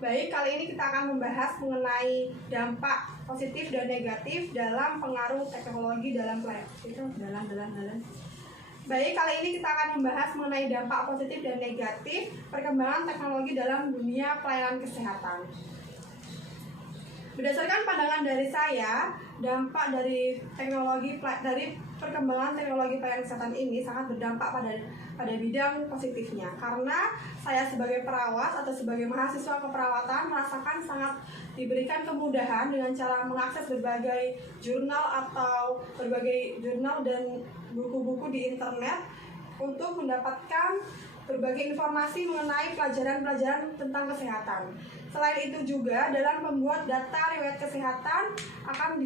Baik, kali ini kita akan membahas mengenai dampak positif dan negatif dalam pengaruh teknologi dalam pelayanan. Baik, kali ini kita akan membahas mengenai dampak positif dan negatif perkembangan teknologi dalam dunia pelayanan kesehatan. Berdasarkan pandangan dari saya, dampak dari perkembangan teknologi pelayanan kesehatan ini sangat berdampak pada bidang positifnya, karena saya sebagai perawat atau sebagai mahasiswa keperawatan merasakan sangat diberikan kemudahan dengan cara mengakses berbagai jurnal dan buku-buku di internet untuk mendapatkan berbagai informasi mengenai pelajaran-pelajaran tentang kesehatan. Selain itu juga dalam membuat data riwayat kesehatan akan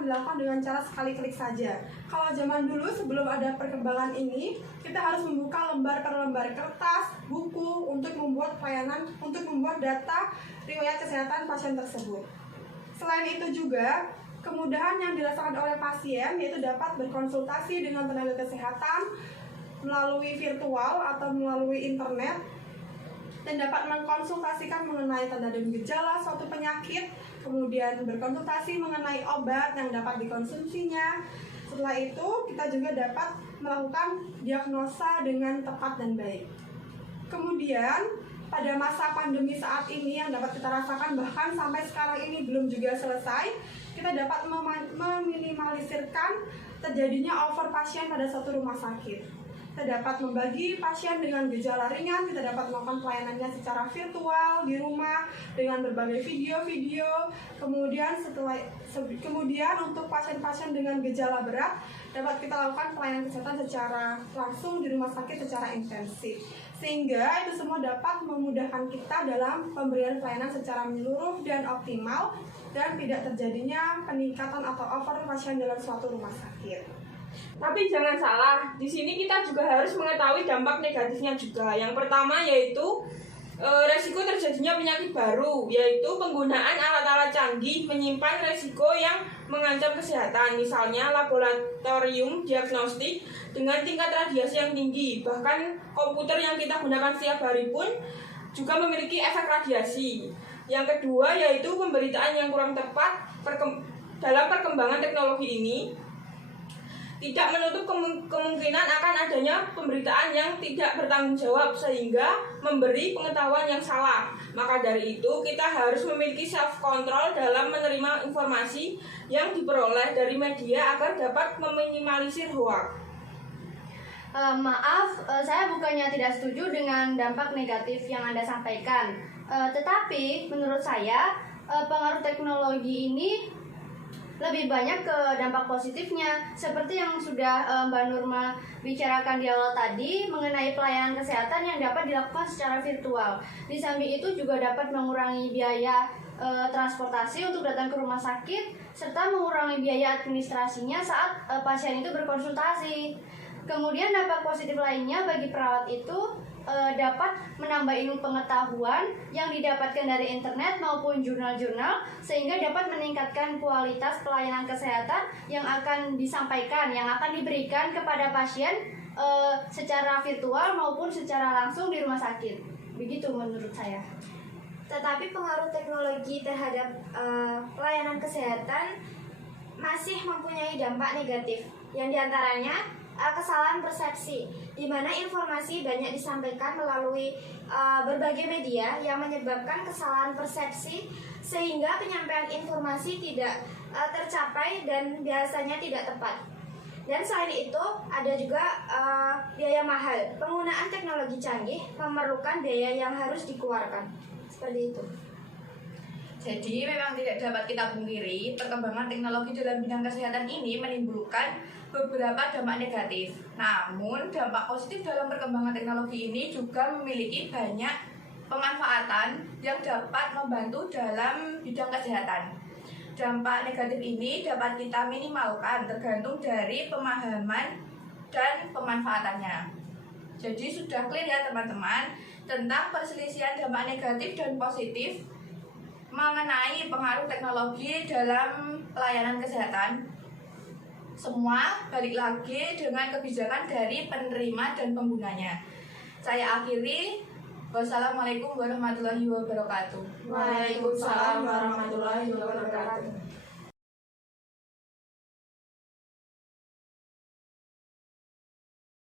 dilakukan dengan cara sekali klik saja. Kalau zaman dulu sebelum ada perkembangan ini, kita harus membuka lembar per lembar kertas, buku untuk membuat data riwayat kesehatan pasien tersebut. Selain itu juga kemudahan yang dirasakan oleh pasien yaitu dapat berkonsultasi dengan tenaga kesehatan melalui virtual atau melalui internet dan dapat mengkonsultasikan mengenai tanda dan gejala suatu penyakit, kemudian berkonsultasi mengenai obat yang dapat dikonsumsinya. Setelah itu, kita juga dapat melakukan diagnosa dengan tepat dan baik. Kemudian, pada masa pandemi saat ini yang dapat kita rasakan bahkan sampai sekarang ini belum juga selesai, kita dapat meminimalisirkan terjadinya over pasien pada suatu rumah sakit. Kita dapat membagi pasien dengan gejala ringan, kita dapat melakukan pelayanannya secara virtual di rumah dengan berbagai video-video. Kemudian untuk pasien-pasien dengan gejala berat dapat kita lakukan pelayanan kesehatan secara langsung di rumah sakit secara intensif. Sehingga itu semua dapat memudahkan kita dalam pemberian pelayanan secara menyeluruh dan optimal dan tidak terjadinya peningkatan atau over pasien dalam suatu rumah sakit. Tapi jangan salah, di sini kita juga harus mengetahui dampak negatifnya juga. Yang pertama yaitu resiko terjadinya penyakit baru, yaitu penggunaan alat-alat canggih menyimpan resiko yang mengancam kesehatan, misalnya laboratorium diagnostik dengan tingkat radiasi yang tinggi. Bahkan komputer yang kita gunakan setiap hari pun juga memiliki efek radiasi. Yang kedua yaitu pemberitaan yang kurang tepat dalam perkembangan teknologi ini tidak menutup kemungkinan akan adanya pemberitaan yang tidak bertanggung jawab sehingga memberi pengetahuan yang salah. Maka dari itu kita harus memiliki self control dalam menerima informasi yang diperoleh dari media agar dapat meminimalisir hoax. Maaf, saya bukannya tidak setuju dengan dampak negatif yang Anda sampaikan. Tetapi menurut saya pengaruh teknologi ini lebih banyak ke dampak positifnya, seperti yang sudah Mbak Nurma bicarakan di awal tadi mengenai pelayanan kesehatan yang dapat dilakukan secara virtual. Di samping itu juga dapat mengurangi biaya transportasi untuk datang ke rumah sakit, serta mengurangi biaya administrasinya saat pasien itu berkonsultasi. Kemudian dampak positif lainnya bagi perawat itu dapat menambah ilmu pengetahuan yang didapatkan dari internet maupun jurnal-jurnal, sehingga dapat meningkatkan kualitas pelayanan kesehatan yang akan disampaikan, yang akan diberikan kepada pasien secara virtual maupun secara langsung di rumah sakit. Begitu menurut saya. Tetapi pengaruh teknologi terhadap pelayanan kesehatan masih mempunyai dampak negatif, yang diantaranya kesalahan persepsi, di mana informasi banyak disampaikan melalui berbagai media yang menyebabkan kesalahan persepsi sehingga penyampaian informasi tidak tercapai dan biasanya tidak tepat. Dan selain itu ada juga biaya mahal. Penggunaan teknologi canggih memerlukan biaya yang harus dikeluarkan. Seperti itu. Jadi memang tidak dapat kita pungkiri perkembangan teknologi dalam bidang kesehatan ini menimbulkan beberapa dampak negatif. Namun dampak positif dalam perkembangan teknologi ini juga memiliki banyak pemanfaatan yang dapat membantu dalam bidang kesehatan. Dampak negatif ini dapat kita minimalkan tergantung dari pemahaman dan pemanfaatannya. Jadi sudah clear ya teman-teman tentang perselisihan dampak negatif dan positif mengenai pengaruh teknologi dalam pelayanan kesehatan. Semua balik lagi dengan kebijakan dari penerima dan penggunanya. Saya akhiri Wassalamualaikum warahmatullahi wabarakatuh. Waalaikumsalam warahmatullahi wabarakatuh.